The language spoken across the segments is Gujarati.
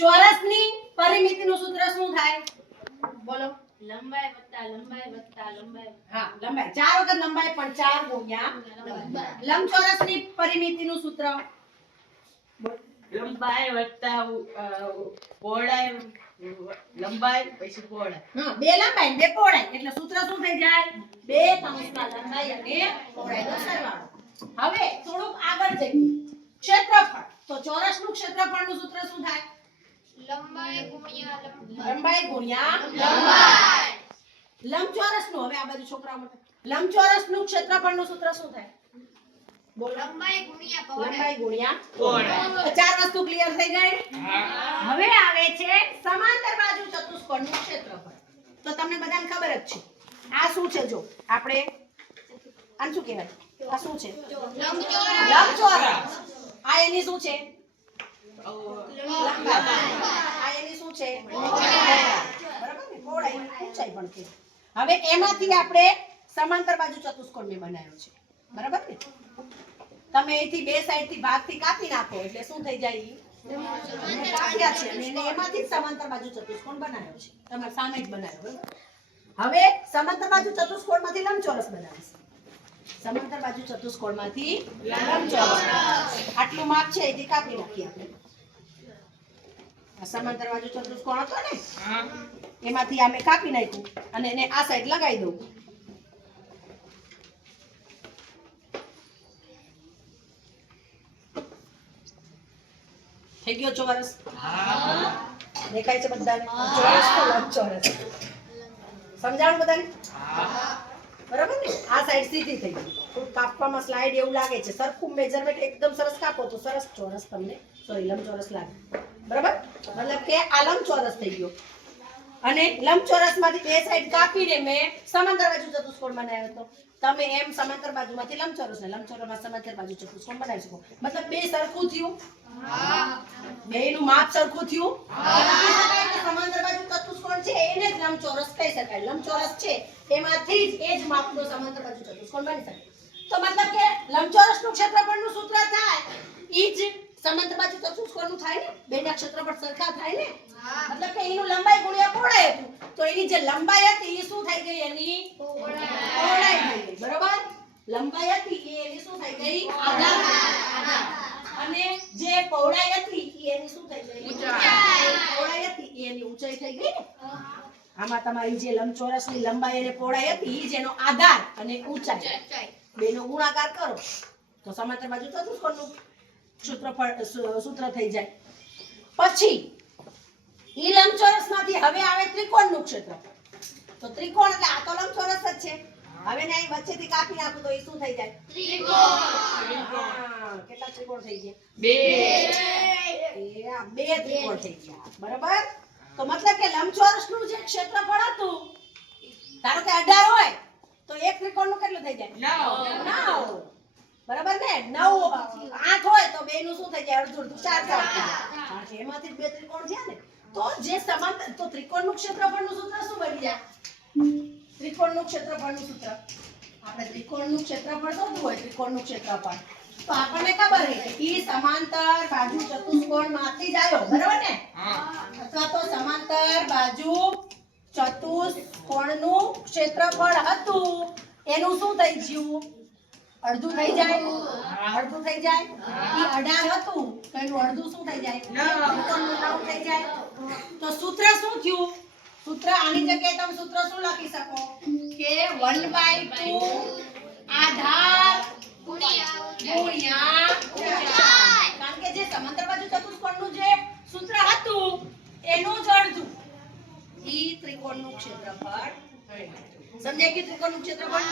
ચોરસની પરિમિતિનું સૂત્ર શું થાય? બોલો. લંબાઈ વત્તા લંબાઈ વત્તા લંબાઈ. હા, લંબાઈ 4 વખત લંબાઈ પણ 4 ગુણ્યા લંબાઈ. લંબચોરસની પરિમિતિનું સૂત્ર લંબાઈ વત્તા પહોળાઈ લંબાઈ પછી પહોળાઈ. હા, 2 લંબાઈ 2 પહોળાઈ એટલે સૂત્ર શું થઈ જાય? 2 કૌંસમાં લંબાઈ અને પહોળાઈનો સરવાળો. હવે થોડુંક આગળ જઈએ. ક્ષેત્રફળ. તો ચોરસનું ક્ષેત્રફળનું સૂત્ર શું થાય? લંબાઈ ગુણ્યા લંબાઈ ગુણ્યા લંબાઈ. લંબચોરસનું હવે આ બાજુ છોકરાઓ માટે લંબચોરસનું ક્ષેત્રફળનું સૂત્ર શું થાય? બોલો. લંબાઈ ગુણ્યા લંબાઈ ગુણ્યા પહોળાઈ. તો 4 વસ્તુ ક્લિયર થઈ ગઈ. હવે આવે છે સમાંતર બાજુ ચતુષ્કોણનું ક્ષેત્રફળ. તો તમને બધાને ખબર જ છે આ શું છે? જો આપણે આને શું કહેવાય? આ શું છે? લંબચોરસ. આ એની શું છે? લંબાઈ. આ એની શું છે? બરાબર ને? પહોળાઈ, ઊંચાઈ પણ છે. હવે એમાંથી આપણે સમાંતર બાજુ ચતુષ્કોણને બનાવ્યો છે. બરાબર ને? તમે અહીંથી બે સાઈડથી ભાગથી કાપી નાખો એટલે શું થઈ જાય? કાપ્યા છે અને એને એમાંથી જ સમાંતર બાજુ ચતુષ્કોણ બનાવ્યો છે. તમારે સામે જ બનાવ્યો. બરાબર? હવે સમાંતર બાજુ ચતુષ્કોણમાંથી લંબચોરસ બનાવીશું. સમાંતર બાજુ ચતુષ્કોણમાંથી લંબચોરસ. આટલું માપ છે એથી કાપી નાખીએ આપણે. આ સમાંતર બાજુ ચતુષ્કોણ હતો ને એમાંથી આ મેં કાપી નાખ્યું અને એને આ સાઈડ લગાવી દઉં. થઈ ગયો ચોરસ? દેખાય છે બધાને? ચોરસ તો લંબચોરસ. સમજાણું બધાને? બરાબર ને? આ સાઈડ સીધી થઈ ગઈ. થોડું કાપવામાં સ્લાઇડ એવું લાગે છે. સરખું મેજરમેન્ટ એકદમ સરસ કાપો તો સરસ ચોરસ તમને લંબચોરસ લાગે. બરાબર? મતલબ કે આ લંબચોરસ થઈ ગયો. અને લંબચોરસમાંથી બે સાઈડ કાપીને મેં સમાંતર બાજુ ચતુષ્કોણ બનાવ્યો હતો. તમે એમ સમાંતર બાજુમાંથી લંબચોરસમાં સમાંતર બાજુ ચતુષ્કોણ બનાવી શકો. મતલબ બે સરખું થયું? બેયનું માપ સરખું થયું? સમાંતર બાજુ ચતુષ્કોણ છે એને જ લંબચોરસ કહી શકાય. લંબચોરસ છે એમાંથી જ એ જ માપનો સમાંતર બાજુ ચતુષ્કોણ બની શકે. તો મતલબ કે લંબચોરસનું ક્ષેત્રફળનું સૂત્ર થાય ઈ જ સમાંતર બાજુ ચતુષ્કોણનું થાય ને? બેના ક્ષેત્રફળ સરખા થાય ને? મતલબ કે એનું લંબાઈ ગુણ્યા પહોળાઈ હતું. તો એની જે લંબાઈ હતી એ શું થઈ ગઈ? એની પહોળાઈ થઈ ગઈ. બરોબર? લંબાઈ હતી એ એની શું થઈ ગઈ? આધાર. અને જે પહોળાઈ હતી એ એની શું થઈ ગઈ? ઊંચાઈ. પહોળાઈ હતી એ એની ઊંચાઈ થઈ ગઈ ને? આમાં તમારી જે લંબચોરસની લંબાઈ અને પહોળાઈ હતી એ જેનો આધાર અને ઊંચાઈ બેનો ગુણાકાર કરો તો સમાંતર બાજુ ચતુષ્કોણનું સૂત્ર થઈ જાય. પછી ઈ લંબચોરસમાંથી હવે આવે ત્રિકોણનું ક્ષેત્રફળ. તો ત્રિકોણ એટલે આ તો લંબચોરસ જ છે. હવે ને અહીં વચ્ચેથી કાપી નાખું તો એ શું થઈ જાય? ત્રિકોણ. કેટલા ત્રિકોણ થઈ ગયા? 2 ત્રિકોણ થઈ ગયા. બરાબર? તો મતલબ કે લંબચોરસનું જે ક્ષેત્રફળ હતું ધારો કે 18 હોય તો એક ત્રિકોણનું કેટલું થઈ જાય? 9. બરાબર ને? 9 8 હોય તો બેનું શું થઈ જાય? અડધું 4 થઈ જાય. એમાંથી 2 ત્રિકોણ થયા ને? તો જે સમાંતર તો ત્રિકોણનું ક્ષેત્રફળનું સૂત્ર શું બની જાય? ત્રિકોણનું ક્ષેત્રફળનું સૂત્ર આપણે ત્રિકોણનું ક્ષેત્રફળ શોધવું હોય ત્રિકોણનું ક્ષેત્રફળ તો આપણને ખબર છે કે ઈ સમાંતર બાજુ ચતુષ્કોણમાંથી જ આવ્યો. બરાબર ને? અથવા તો સમાંતર બાજુ ચતુષ્કોણનું ક્ષેત્રફળ હતું એનું શું થઈ ગયું? અડધું થઈ જાય. અડધું થઈ જાય. ઈ 18 હતું તો એનું અડધું શું થઈ જાય? 9 થઈ જાય. તો સૂત્ર શું થયું? સૂત્ર આની જગ્યાએ તમે સૂત્ર શું લખી શકો કે 1/2 આધાર ગુણ્યા ઊંચાઈ. કારણ કે જે સમાંતર બાજુ ચતુષ્કોણનું જે સૂત્ર હતું એનું જ અડધું ઈ ત્રિકોણનું ક્ષેત્રફળ. સમજાય કે ત્રિકોણનું ક્ષેત્રફળ?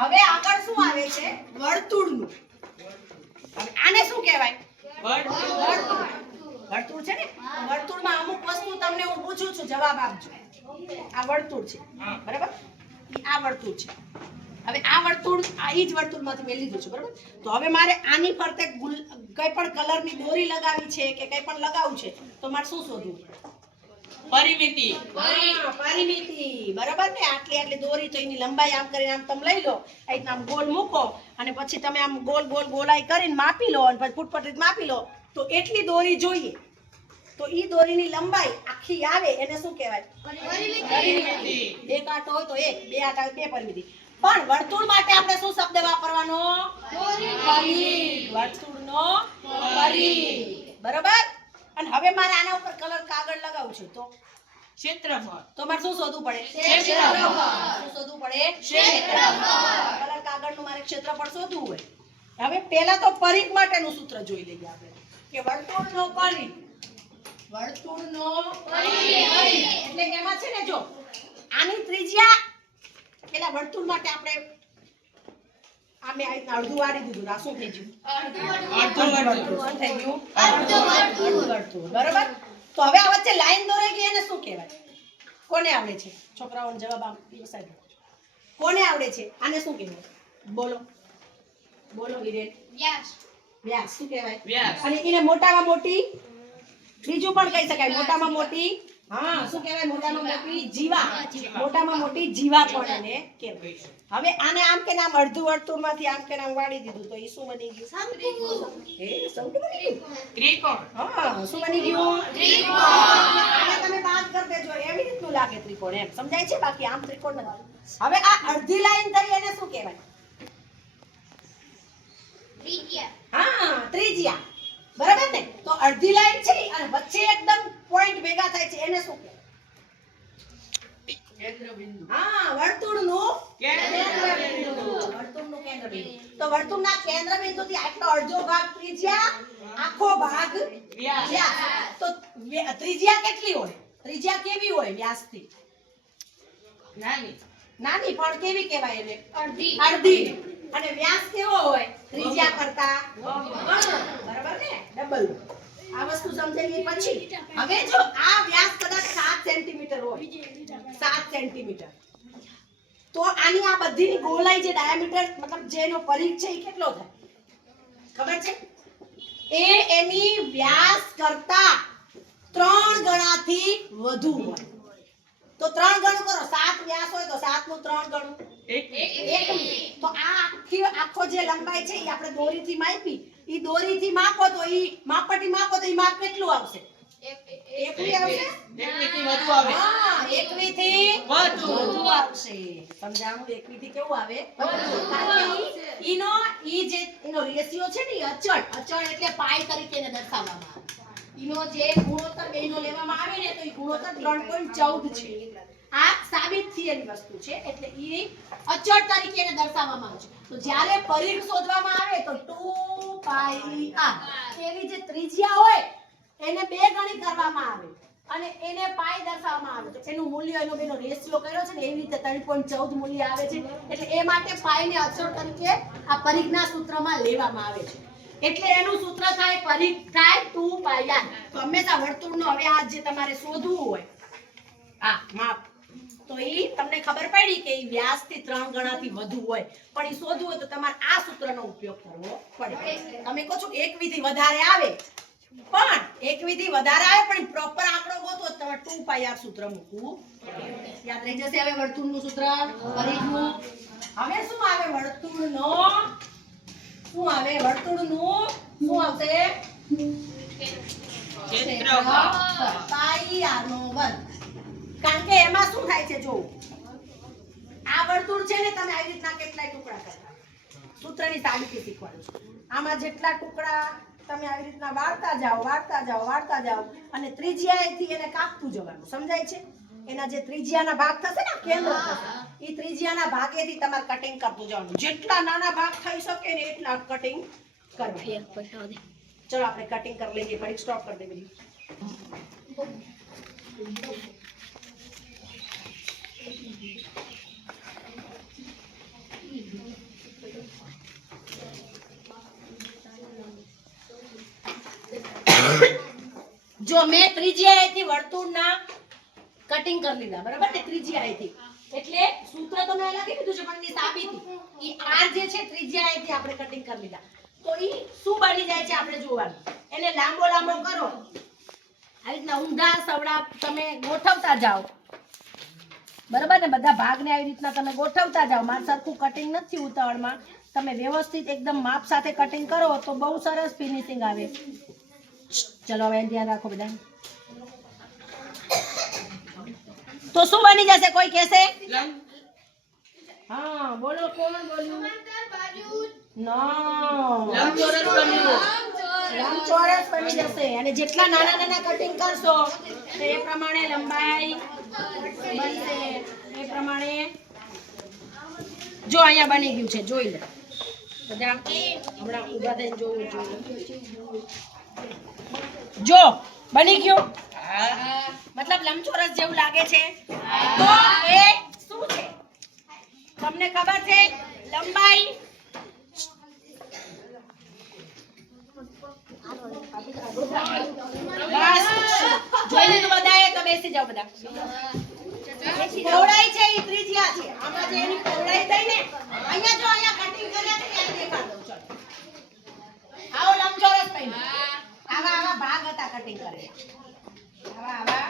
હવે આગળ શું આવે છે? વર્તુળનું. હવે આને શું કહેવાય? વર્તુળ છે ને? વર્તુળમાં અમુક વસ્તુ તમને હું પૂછું છું જવાબ આપજો. આ વર્તુળ છે. બરાબર? આ વર્તુળ છે. હવે આ વર્તુળ આ ઈ જ વર્તુળમાંથી મેં લીધું છે. બરાબર? તો હવે મારે આની ફરતે કઈ પણ કલરની દોરી લગાવી છે કે કઈ પણ લગાવવું છે તો મારે શું શોધવું? પરિમિતિ. પરિમિતિ. બરાબર ને? આટલી દોરી તો એની લંબાઈ આમ કરીને આમ તમે લઈ લો આ રીતના આમ ગોળ મૂકો અને પછી તમે આમ ગોલ ગોલાઈ કરીને માપી લો અને પછી ફૂટપટ્ટી માપી લો તો એટલી દોરી જોઈએ. તો ઈ દોરીની લંબાઈ આખી આવે એને શું કહેવાય? પરિમિતિ. એક કાંટો હોય તો એક, બે કાંટા હોય બે પરિમિતિ. પણ વર્તુળ માટે આપણે શું શબ્દ વાપરવાનો? પરિઘ. વર્તુળનો પરિઘ. બરાબર? અને હવે મારે આના ઉપર કલર કાગળ લગાવવું છે તો ક્ષેત્રફળ. તો મારે શું શોધવું પડે? ક્ષેત્રફળ. શું શોધવું પડે? ક્ષેત્રફળ. કલર કાગળનું મારે ક્ષેત્રફળ શોધવું હોય. હવે પહેલા તો પરિઘ માટેનું સૂત્ર જોઈ લઈએ આપણે કે વર્તુળનો પરિઘ. વર્તુળનો પરિઘ એટલે કે એમાં છે ને જો આની ત્રિજ્યા પેલા વર્તુળ માટે આપણે આમે આ રીતના અડધું વાળી દીધું. આ શું થઈ ગયું? અડધું વર્તુળ. શું થઈ ગયું? અડધું વર્તુળ. અડધું વર્તુળ. બરાબર? તો હવે આ વચ્ચે લાઈન દોરાઈ ગઈ એને શું કહેવાય? કોને આવડે છે? છોકરાઓનો જવાબ આપ સાહેબ. કોને આવડે છે? આને શું કહેવાય? બોલો બોલો વિરેન. વ્યાસ. વ્યાસ શું કહેવાય? વ્યાસ. અને એને મોટામાં મોટી બીજું પણ કહી શકાય. મોટામાં મોટી હા શું કહેવાય? મોટામાં મોટી જીવા. મોટામાં મોટી જીવા પણ એને કહેવાય. હવે આને આમ કે નામ અડધું વર્તુળમાંથી આમ કે નામ વાળી દીધું તો એ શું બની ગયું? એ શંકુ બની ગયું. ત્રિકોણ. હા શું બની ગયું? આને તમે બાદ કરી દેજો એવી રીતનું લાગે ત્રિકોણ એમ સમજાય છે. બાકી આમ ત્રિકોણ નથી. હવે આ અડધી લાઈન થઈ એને શું કહેવાય? ત્રિજ્યા. હા ત્રિજ્યા. બરાબર ને? તો અડધી લાઈન છે અને વચ્ચે એકદમ પોઈન્ટ ભેગા થાય છે એને શું કહેવાય? કેન્દ્રબિંદુ. હા વર્તુળનું કેન્દ્રબિંદુ. વર્તુળનું કેન્દ્રબિંદુ. તો વર્તુળના કેન્દ્રબિંદુથી આટલો અડધો ભાગ ત્રિજ્યા, આખો ભાગ વ્યાસ. વ્યાસ. તો ત્રિજ્યા કેટલી હોય? ત્રિજ્યા કેવી હોય? વ્યાસથી નાની. નાની પણ કેવી કહેવાય એને? અડધી. અડધી. અને વ્યાસ કેવો હોય? ત્રિજ્યા કરતા બરાબર ને? ડબલ. આ વસ્તુ સમજાઈ પછી હવે જો આ વ્યાસ કદાચ 7 સેન્ટીમીટર હોય 7 સેન્ટીમીટર તો આની આ બધીની ગોળાઈ જે ડાયામીટર મતલબ જેનો પરિઘ છે એ કેટલો થાય ખબર છે? એ એની વ્યાસ કરતા 3 ગણાથી વધુ હોય. તો 3 ગણું કરો. 7 વ્યાસ હોય તો 7 નું 3 ગણું એક. તો આ આખો જે લંબાઈ છે એ આપણે દોરીથી માપી. ઈ દોરીથી માપો તો ઈ માપપટ્ટી માપો તો ઈ માપ કેટલું આવશે? એકવી આવશે. એકવીથી વધુ આવે. હા એકવી થી વધુ. વધુ આવશે. સમજાણું? એકવી થી કેવું આવે? કારણ કે ઈનો રેશિયો છે ને ઈ અચળ એટલે પાઈ તરીકે એને દર્શાવવામાં આવે. ઈનો જે ગુણોત્તર બેનો લેવામાં આવે ને તો ઈ ગુણોત્તર 3.14 છે. આ સાબિત થયેલી વસ્તુ છે એટલે ઈ અચળ તરીકે એને દર્શાવવામાં આવે છે. તો જ્યારે પરિઘ શોધવામાં આવે તો 2 પાઈ r એવી જે ત્રિજ્યા હોય એને 2 ગણી કરવામાં આવે અને એને પાઈ દર્શાવવામાં આવે તો એનું મૂલ્ય એનો બેનો રેશિયો કર્યો છે ને એવી રીતે 3.14 મૂલ્ય આવે છે. એટલે એ માટે પાઈને અચળ તરીકે આ પરિઘના સૂત્રમાં લેવામાં આવે છે. એટલે એનું સૂત્ર થાય પરિઘ થાય 2 પાઈ r. તો હંમેશા વર્તુળનો હવે આ જે તમારે શોધવું હોય આ માપ તો ઈ તમને ખબર પડી કે ઈ વ્યાસથી 3 ગણાથી વધુ હોય પણ ઈ શોધવું હોય તો તમારે આ સૂત્રનો ઉપયોગ કરવો પડે. તમે કહો છો કે એક વિધિ વધારે આવે પણ એક વિધિ વધારે આવે પણ પ્રોપર આંકડો ગોતો તો તમારે 2 પાઈ r સૂત્ર મૂકવું યાદ રહી જશે. હવે વર્તુળનું સૂત્ર પરિઘનું. હવે શું આવે? વર્તુળનો શું આવે? વર્તુળનું શું આવશે? ક્ષેત્રફળ. પાઈ r નો વર્ગ. કારણ કે એમાં શું થાય છે જો આ વર્તુળ છે ને તમે આવી રીતના કેટલાય ટુકડા કરતા સૂત્રની સાબિતી શીખવાડું છું. આમાં જેટલા ટુકડા તમે આવી રીતના વાળતા જાઓ અને ત્રિજ્યાએથી એને કાપતું જવાનું. સમજાય છે? એના જે ત્રિજ્યાના ભાગ થશે ને કેન્દ્ર થશે એ ત્રિજ્યાના ભાગેથી તમારે કટિંગ કરતું જવાનું. જેટલા નાના ભાગ થઈ શકે ને એટલા કટિંગ કરવાનું. ચલો આપણે કટિંગ કરી લઈએ. ફરી સ્ટોપ કરી દેવી. જો મેં ત્રિજ્યાએથી વર્તુળના કટિંગ કરી લીધા બરાબર ને ત્રિજ્યાએથી એટલે સૂત્ર તો મેં લખી દીધું છે પણ એની સાબિતી ઈ r જે છે ત્રિજ્યાએથી આપણે કટિંગ કરી લીધા તો ઈ શું બની જાય છે આપણે જોવાનું. એને લાંબો કરો આ રીતના ઊંધા સવડા તમે ગોઠવતા જાઓ બરાબર ને બધા ભાગને આવી રીતના તમે ગોઠવતા જાઓ. માર સરખું કટિંગ નથી ઉતાવળમાં તમે વ્યવસ્થિત એકદમ માપ સાથે કટિંગ કરો તો બહુ સરસ ફિનિશિંગ આવે. ચલો હવે ધ્યાન રાખો બધા. તો શું બની જશે કોઈ કહેશે? લંબ હા બોલો, કોણ બોલ્યું? નો, લંબચોરસ બન્યું. લંબચોરસ બની જશે. અને જેટલા નાના નાના કટિંગ કરશો તો એ પ્રમાણે લંબાઈ બનશે. એ પ્રમાણે જો અહીંયા બની ગયું છે, જોઈ લે બધા. હમણાં ઊભા થઈને જોવું જોઈએ. જો બની ગયું, મતલબ લંબચોરસ જેવું લાગે છે. તો એ શું છે તમને ખબર છે? લંબાઈ બસ જોઈ લીધું બધાએ? તો બેસી જાઓ બધા. પહોળાઈ છે એ ત્રિજ્યા છે. આમાં જે એની પહોળાઈ થઈ ને, અહીંયા જો અહીંયા કટિંગ કર્યા છે એને દેખાડ દઉં. ચલો આવો લંબચોરસ પહેલો. આવા આવા ભાગ હતા કટિંગ કરેલા. આવા આવા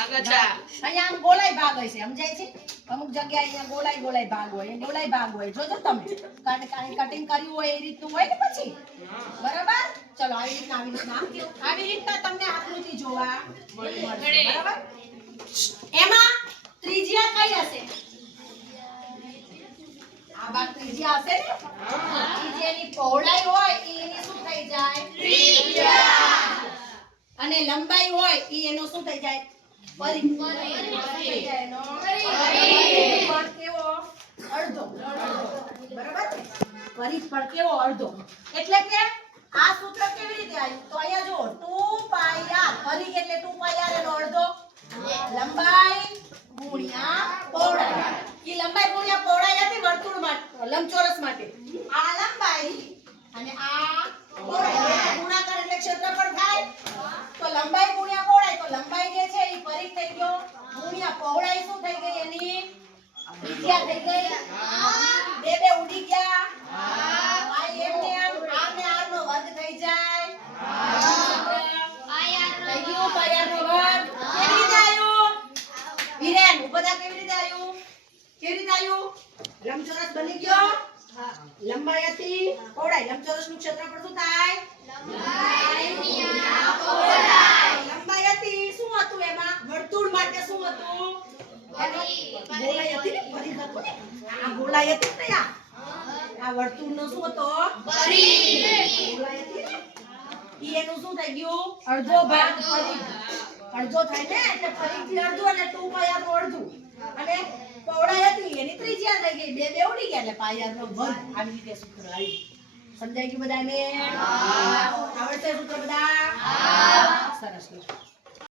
આગચા અહીંયા આમ ગોળાઈ ભાગ હોય છે, સમજાય છે? અમુક જગ્યાએ અહીંયા ગોળાઈ ગોળાઈ ભાગ હોય, ગોળાઈ ભાગ હોય. જોજો તમે કટિંગ કર્યું હોય એ રીતનું હોય ને પછી. બરાબર? ચલો આવી રીતના તમને આકૃતિ જોવા મળશે. બરાબર? એમાં ત્રિજ્યા કઈ હશે? આ ભાગ ત્રિજ્યા હશે ને? ત્રિજ્યાની પહોળાઈ હોય એ એની શું થઈ જાય? ત્રિજ્યા. અને લંબાઈ હોય એ એનો શું થઈ જાય? પરિઘ. થઈ જાય એનો પરિઘ. પણ કેવો? અડધો. બરાબર? પરિઘ પણ કેવો? અડધો. એટલે કે આ સૂત્ર કેવી રીતે આવ્યું? તો અહીંયા જો 2πr, પરિઘ એટલે 2πr એનો અડધો. લંબાઈ ગુણ્યા પહોળાઈ. ઈ લંબાઈ ગુણ્યા પહોળાઈ હતી વર્તુળ માટે, લંબચોરસ માટે. આ લંબાઈ અને આ પહોળાઈ ગુણાકાર એટલે ક્ષેત્રફળ થાય. તો લંબાઈ ગુણ્યા પહોળાઈ, તો લંબાઈ જે છે ઈ પરિઘ થઈ ગયો, ગુણ્યા પહોળાઈ શું થઈ ગઈ? એની ત્રિજ્યા થઈ ગઈ. બે બે ઉડી ગયા. આ એમને આમ r ને r નો વર્ગ થઈ જાય. થઈ ગયું πr નો વર્ગ. કેવી રીતે આવ્યું? વિરેન બધા કેવી રીતે આવ્યું? કેવી રીતે આવ્યું? લંબચોરસ બની ગયો. લંબાઈ હતી, પહોળાઈ. લંબચોરસ નું ક્ષેત્રફળ શું થાય? લંબાઈ ગુણ્યા પહોળાઈ. લંબાઈ હતી, શું હતું એમાં? વર્તુળ માટે શું હતું? ગોળાઈ હતી ને, પરિઘ હતું ને. આ ગોળાઈ હતી ને, આ વર્તુળનો શું હતો? પરિઘ. ગોળાઈ હતી ને. ઈ એનું શું થઈ ગયું? અડધો ભાગ પરિઘ. અડધો થાય ને એટલે પરિઘ થી અડધું અને 2πr નું અડધું. અને પહોળાઈ હતી એની ત્રિજ્યા થઈ ગઈ. બે બે ઉડી ગયા એટલે πr નો વર્ગ. આવી રીતે સૂત્ર આવ્યું. સમજાઈ ગયું બધાને? આવડશે સૂત્ર બધા? સરસ.